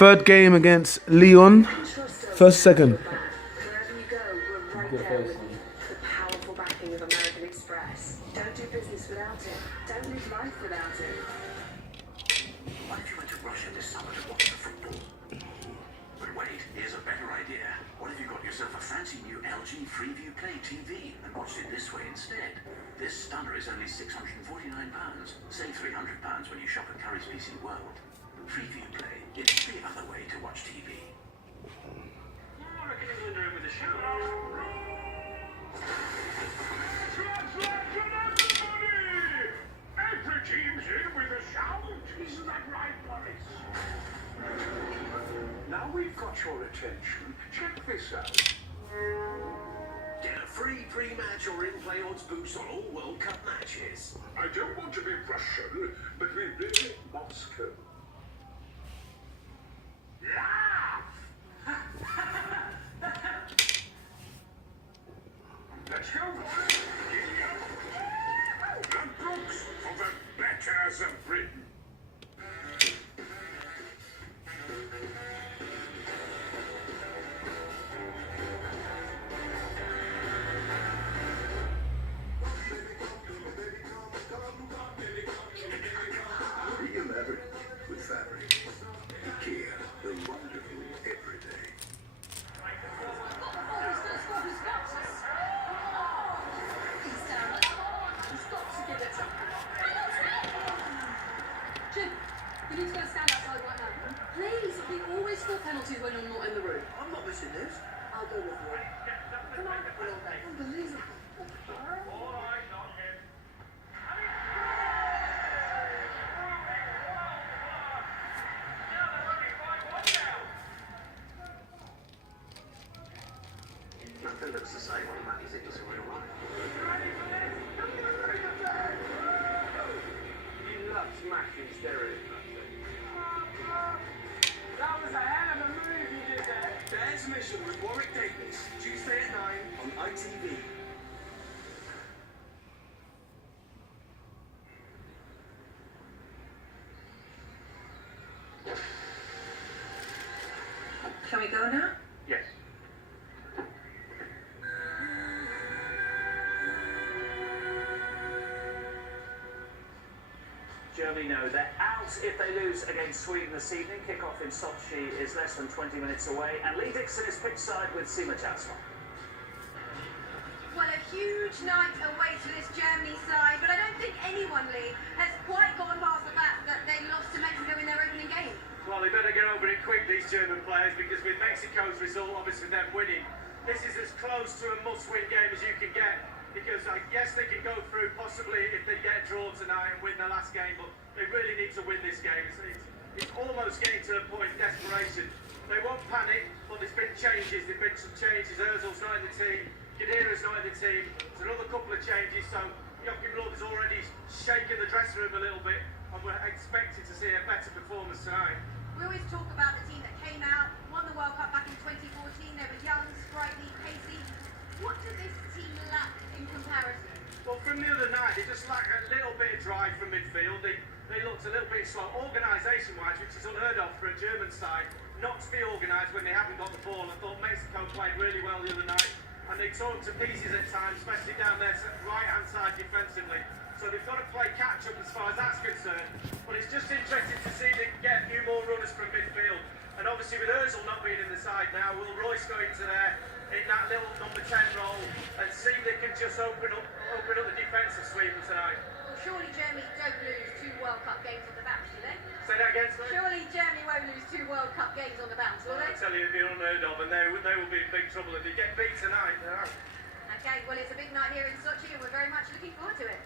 Third game against Leon. First, second. Wherever you go, we're right there with you. The powerful backing of American Express. Don't do business without it. Don't live life without it. What if you went to Russia this summer to watch the football? But wait, here's a better idea. What if you got yourself a fancy new LG Freeview Play TV and watched it this way instead? This stunner is only £649. Save £300 when you shop at Curry's PC World. Freeview Play. It's the other way to watch TV. I reckon England are in with a show. Every team's in with a shout. Isn't that right, Boris? Now we've got your attention. Check this out. Get a free pre-match or in-play odds boost on all World Cup matches. I don't want to be Russian, but we really Moscow. Let's go, boys. Giddy up. The books for the betters of Britain. Be a maverick with fabric. Kia, the wonderful everyday. Jim, you need to go stand outside right now. Please, we always score penalties when you're not in the room. I'm not missing this. I'll go with you. Come on, we'll go. Unbelievable. Nothing looks the same on Matt as it does in real life. You love smashing stereotypes. That was a hell of a move you did there. Bear's Mission with Warwick Davis, Tuesday at 9 on ITV. Can we go now? Yes. Germany know they're out if they lose against Sweden this evening. Kick-off in Sochi is less than 20 minutes away. And Lee Dixon is pitchside with Seema Jaswal. Well, a huge night awaits for this Germany side, but I don't think anyone, Lee, has quite gone past the fact that they lost to Mexico in their opening game. Well, they better get over it quick, these German players, because with Mexico's result, obviously them winning, this is as close to a must-win game as you can get. Because I guess they can go through possibly if they get a draw tonight and win the last game, but they really need to win this game. It's almost getting to the point of desperation. They won't panic, but there's been changes. There've been some changes. Ozil's not in the team. Khedira's not in the team. There's another couple of changes. So Joachim Löw has already shaken the dressing room a little bit, and we're expecting to see a better performance tonight. We always talk about the team that came out, won the World Cup back in 2014. They were young, sprightly, pacey. What does this team lack in comparison? Well, from the other night, they just lack a little bit of drive from midfield. They looked a little bit slow, organisation-wise, which is unheard of for a German side, not to be organised when they haven't got the ball. I thought Mexico played really well the other night, and they tore them to pieces at times, especially down their right-hand side defensively. So they've got to play catch-up as far as that's concerned. But it's just interesting to see they get a few more runners from midfield. And obviously with Ozil not being in the side now, will Royce go into there in that little number 10 role and see if they can just open up the defence of Sweden tonight? Well, surely Germany don't lose 2 World Cup games on the bounce, do they? Say that again, sorry? Surely Germany won't lose 2 World Cup games on the bounce, will I they? tell you, it'd be unheard of, and they will be in big trouble if they get beat tonight. Okay, well, it's a big night here in Sochi, and we're very much looking forward to it.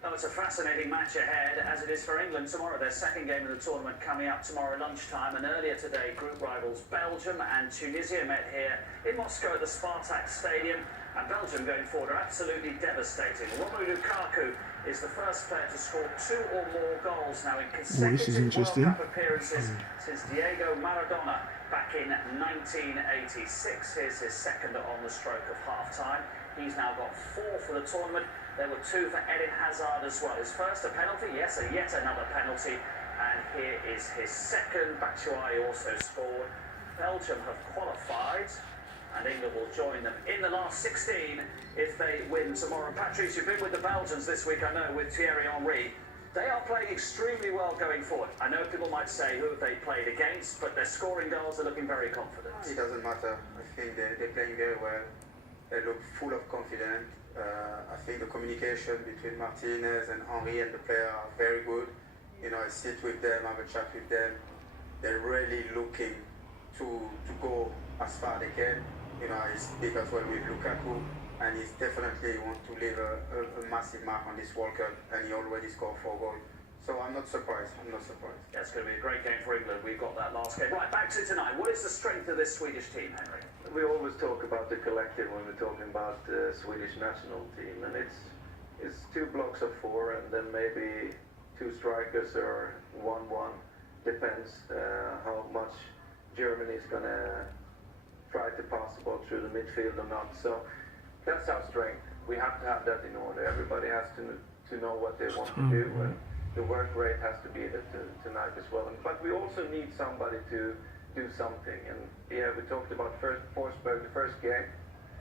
Well, it's a fascinating match ahead, as it is for England tomorrow. Their second game of the tournament coming up tomorrow lunchtime. And earlier today, group rivals Belgium and Tunisia met here in Moscow at the Spartak Stadium. And Belgium going forward are absolutely devastating. Romelu Lukaku is the first player to score 2 or more goals now in consecutive World Cup appearances since Diego Maradona back in 1986. Here's his second on the stroke of half-time. He's now got 4 for the tournament. There were 2 for Eden Hazard as well. His first a penalty, yes, yet another penalty. And here is his second. Batshuayi also scored. Belgium have qualified, and England will join them in the last 16 if they win tomorrow. Patrice, you've been with the Belgians this week, I know, with Thierry Henry. They are playing extremely well going forward. I know people might say who have they played against, but their scoring goals are looking very confident. It doesn't matter. I think they're playing very well. They look full of confidence. I think the communication between Martinez and Henry and the player are very good. You know, I sit with them, have a chat with them. They're really looking to go as far they can. You know, I speak as well with Lukaku, and he's definitely want to leave a massive mark on this World Cup, and he already scored 4 goals. So I'm not surprised. I'm not surprised. Yeah, it's going to be a great game for England. We've got that last game. Right, back to tonight. What is the strength of this Swedish team, Henry? We always talk about the collective when we're talking about the Swedish national team, and it's 2 blocks of 4, and then maybe 2 strikers or 1-1. Depends how much Germany is going to try to pass the ball through the midfield or not. So that's our strength. We have to have that in order. Everybody has to know what they want to do, and the work rate has to be there tonight as well. But we also need somebody to do something. And yeah, we talked about Forsberg, the first game.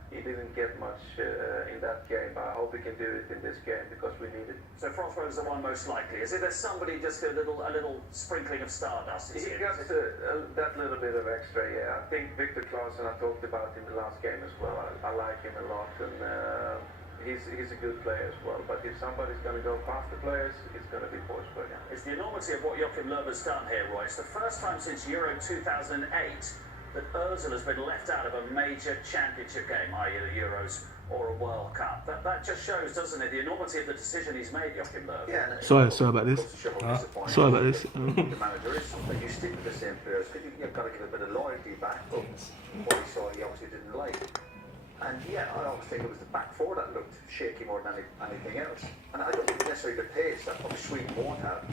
He didn't get much in that game, but I hope he can do it in this game because we need it. So Forsberg is the one most likely. Is it there's somebody just a little sprinkling of stardust? He got that little bit of extra, yeah. I think Victor Claesson I talked about in the last game as well. I like him a lot, and he's a good player as well. But if somebody's going to go past the players, it's going to be Forsberg. It's the enormity of what Joachim Löw has done here, Roy. It's the first time since Euro 2008 that Ozil has been left out of a major championship game, i.e. the Euros or a World Cup. That just shows, doesn't it, the enormity of the decision he's made, Joachim Löw. Yeah, sorry about this. Sorry about this. The manager is, but you stick with the same players because you've got to give a bit of loyalty back to what he saw he obviously didn't like. And yeah, I always think it was the back 4 that looked shaky more than anything else. And I don't think necessarily the pace that probably Sweden won't have.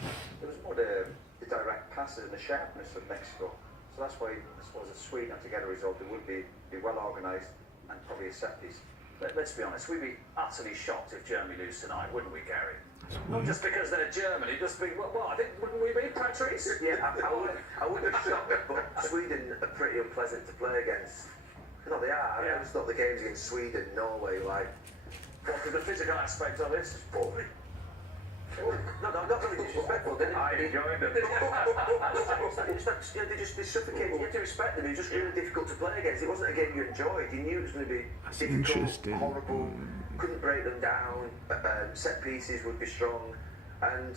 It was more the direct passes and the sharpness of Mexico. So that's why I suppose if Sweden had to get a result, it would be well organised and probably a set piece. Let's be honest, we'd be utterly shocked if Germany lose tonight, wouldn't we, Gary? Not just because they're Germany, just be, well, I think, wouldn't we be, Patrice? Yeah, I wouldn't be shocked, but Sweden are pretty unpleasant to play against. No, they are. Yeah. I just thought the games against Sweden, Norway, like... What was the physical aspect of it? Boring. No, not really disrespectful, didn't it? I enjoyed them. They suffocate. You have to respect them. It's just really difficult to play against. It wasn't a game you enjoyed. You knew it was going to be difficult, interesting. horrible. Couldn't break them down. Set pieces would be strong, and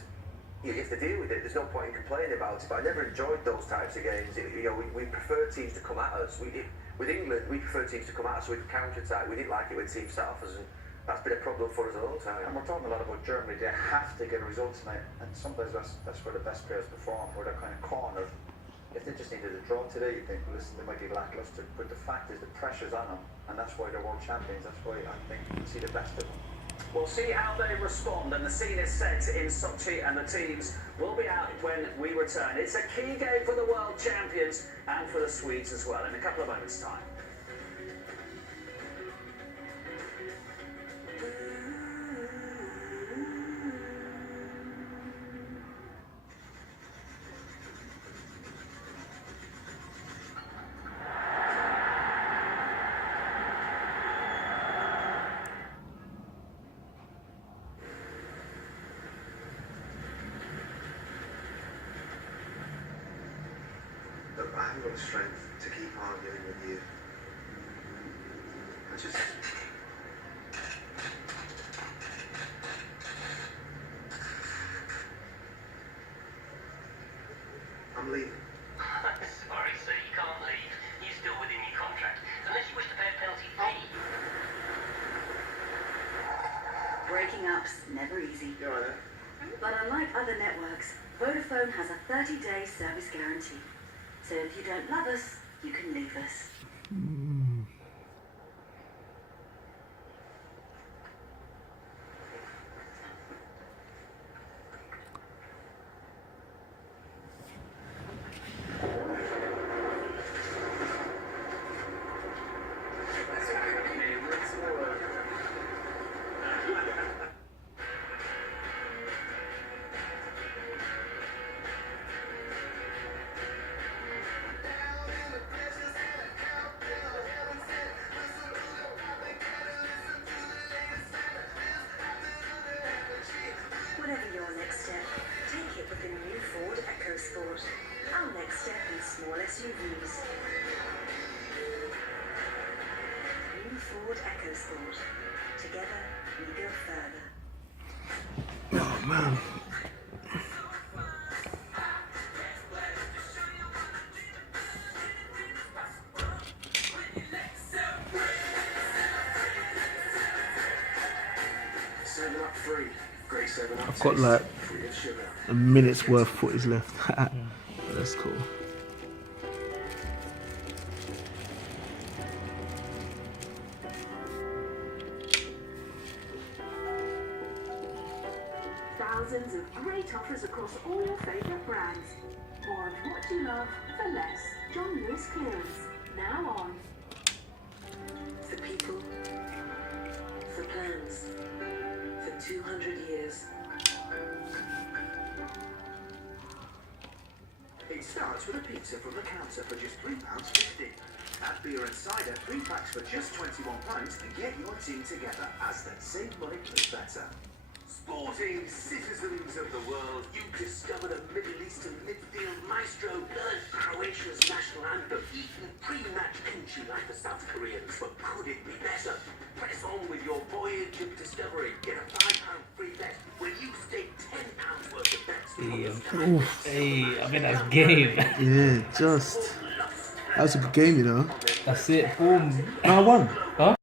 you have to deal with it. There's no point in complaining about it. But I never enjoyed those types of games. We prefer teams to come at us. With England, we prefer teams to come at us with counter-attack. We didn't like it when teams set off us, and that's been a problem for us a long time. And we're talking a lot about Germany. They have to get a result tonight, and sometimes that's where the best players perform, where they're kind of cornered. If they just needed a draw today, you think, well, listen, they might be lacklustre. But the fact is, the pressure's on them, and that's why they're world champions. That's why I think you see the best of them. We'll see how they respond, and the scene is set in Sochi, and the teams will be out when we return. It's a key game for the world champions and for the Swedes as well in a couple of moments' time. I haven't got the strength to keep arguing with you. I'm leaving. Sorry, sir, you can't leave. You're still within your contract, unless you wish to pay a penalty fee. Breaking up's never easy. You alright there? But unlike other networks, Vodafone has a 30-day service guarantee. So if you don't love us, you can leave us. small SUVs. New Ford EcoSport. Together, we go further. Oh man. I've got like a minute's worth of footage left. That's cool. Thousands of great offers across all your favourite brands. More of what you love for less. John Lewis Clearance. Now on. For people. For plans. For 200 years. It starts with a pizza from the counter for just £3.50. Add beer and cider, 3 packs for just £21 and get your team together as the Save Money Play Better. Sporting citizens of the world, you discover the Middle Eastern midfield maestro learned Croatia's national anthem, eaten pre-match kimchi like the South Koreans, but could it be better? Press on with your voyage of discovery. Get a £5 free bet when you stake £10 worth of bets. Hey, I mean that's game. Yeah, just. That was a good game, you know. That's it. Boom. No, I won. Huh?